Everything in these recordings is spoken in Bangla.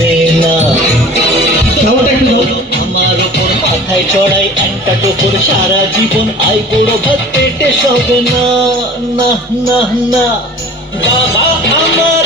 হবে না আমার ওপর মাথায় চড়াই একটা টোপর সারা জীবন আই বড় ভাত পেটে সবে না না না না। বাবা আমার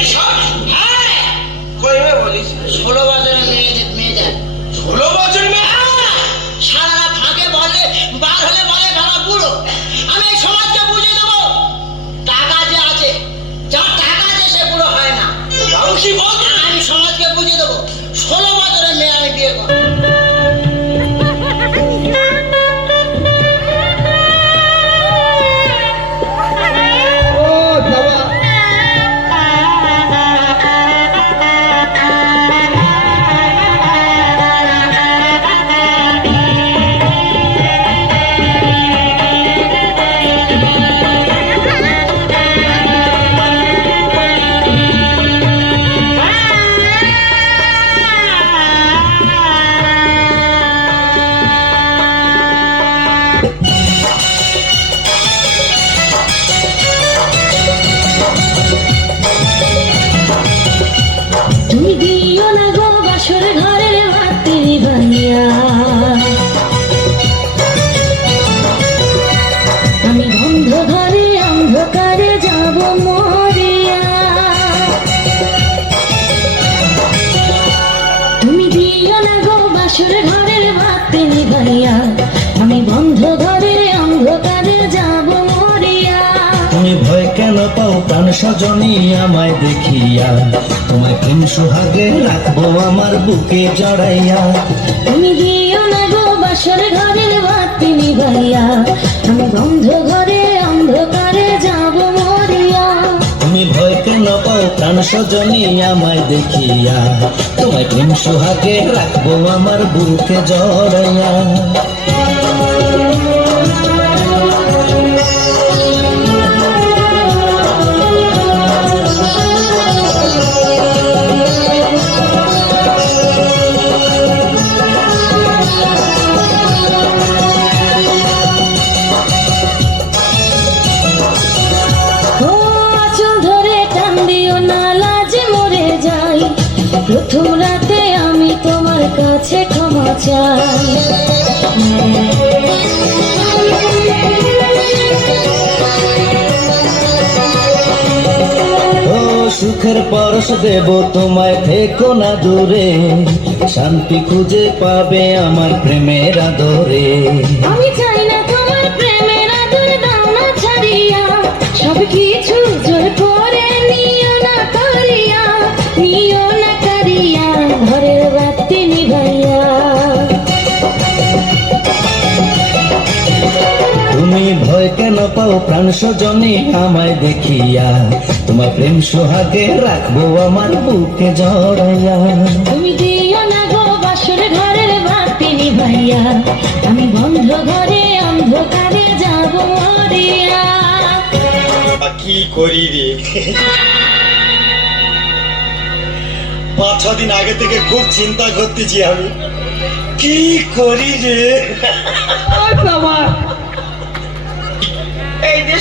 Şah! বাসর ঘরের বাতি বানিয়া আমি বন্ধ ঘরে অন্ধকারে যাব মরিয়া। তুমি ভয় কেন পাও প্রাণ সজনী আমায় দেখিয়া? তোমায় প্রেম সোহাগে রাখব আমার বুকে জড়াইয়া। তুমি দিও সজনী আমায় দেখিয়া তোমায় প্রেম সোহাগে রাখব আমার বুকে জড়াইয়া। কাছে ক্ষমা চাই। ও সুখের পরশ দেব তোমায় থেকো না দূরে। শান্তি খুঁজে পাবে আমার প্রেমের আদরে। আমি প্রাণ সজনী আমায় দেখিয়া তোমার প্রেম সোহাগে রাখব আমার বুকে জড়াইয়া। তুমি দিও না গো বাসর ঘরের বাতি নিভাইয়া আমি বন্ধ ঘরে অন্ধকারে যাব মরিয়া। কি করি রে? পাঁচ ছ দিন আগে থেকে খুব চিন্তা করতেছি আমি। কি করি রে? বাবা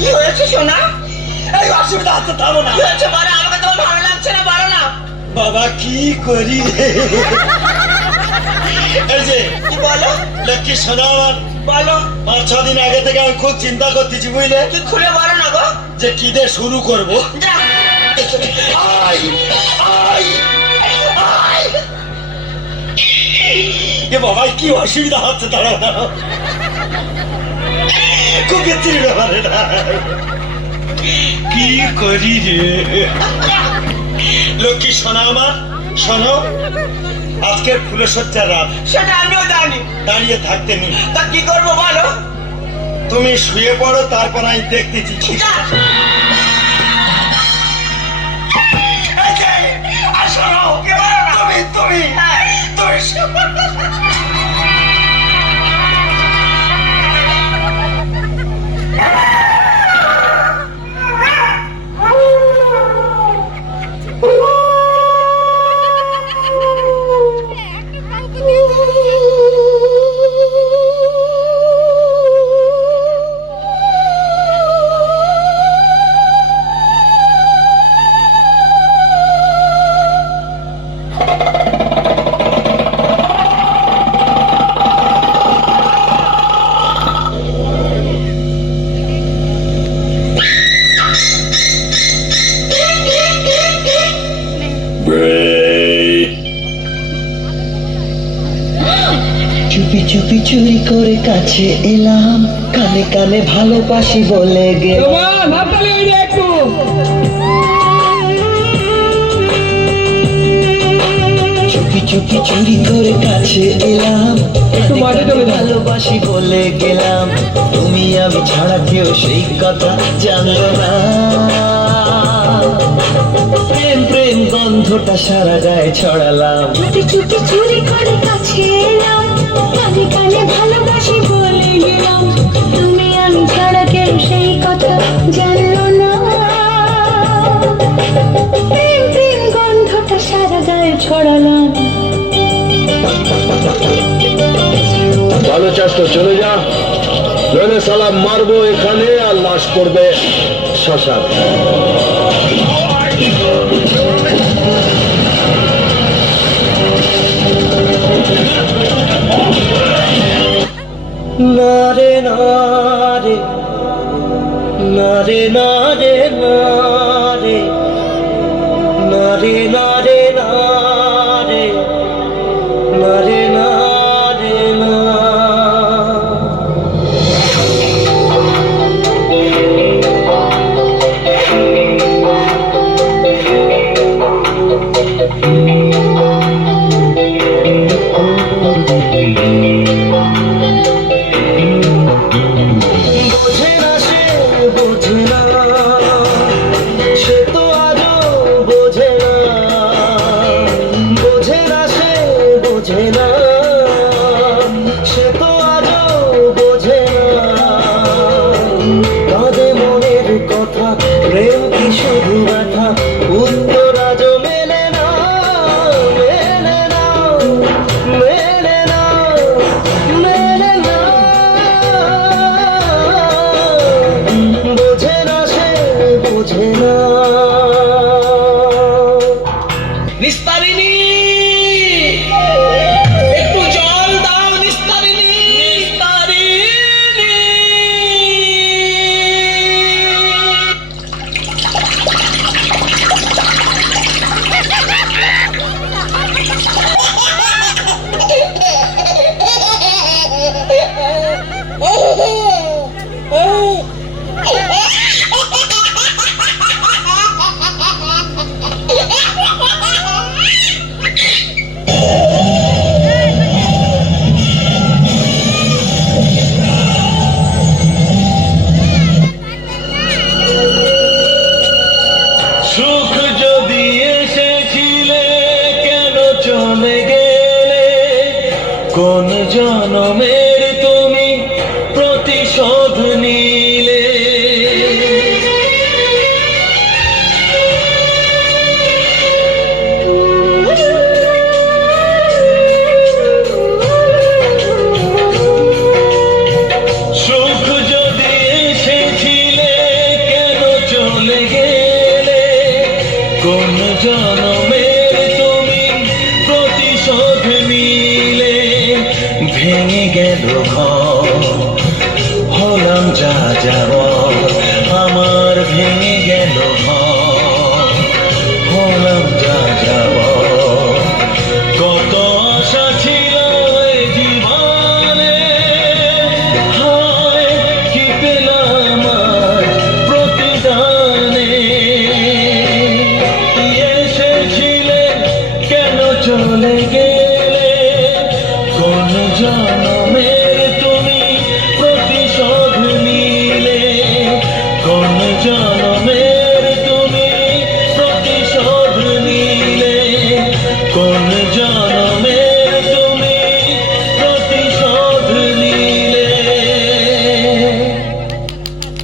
কি হয়েছে সোনা? এই অসুবিধা হচ্ছে থামো না। হয়েছে বলো আমাকে তোমার ভালো লাগছে না বলো না। বাবা কি করি? রে এই যে কি বলো? লক্ষ্মী শোনা আমার। বলো। পাঁচ ছ দিন আগে থেকে আমি খুব চিন্তা করতেছি বুঝলে? তুই খুলে বলো না গো? যে কি দিয়ে শুরু করব? যা। আই আই আই এ বাবা কি অসুবিধা হচ্ছে দাঁড়াও দাঁড়াও। খুব বিচ্ছিরি ব্যাপার এটা কি করি রে? লক্ষ্মী শোনা আমার শোনো। আজকের ফুলসজ্জার রাত। সেটা আমিও জানি। দাঁড়িয়ে থাকতে নি তা কি করব বলো? তুমি শুয়ে পড়ো তারপর আমি দেখতেছি। এই যে, তুমি তুমি। হ্যাঁ। তুমি চুপি চুপি চুরি করে কাছে এলাম। কানে কানে ভালোবাসি বলে গে চুপি চুপি চুরি করে কাছে এলাম। ভালোবাসি বলে গেলাম। তুমি আমি ছাড়া কেউ সেই কথা জানলো না। প্রেম প্রেম গন্ধটা সারা গায়ে ছড়ালাম। চুপি চুপি চুরি করে কাছে এলাম। ভালোবাসি বলে তুমি আমি কেউ সেই কথা জানলো না। গন্ধটা সারা গায়ে ছড়ালাম। ভালো চাস তো চলে যা। নইলে সালাম মারবো এখানে আর লাশ পড়বে শ্মশান। না রে না রে না রে না রে না রে না রে না রে না গেল হলাম যা যাওয়ার কত আশা ছিল জীবনে কি পেলাম প্রতিদানে? এসেছিলে কেন চলে গেলে? কোন জন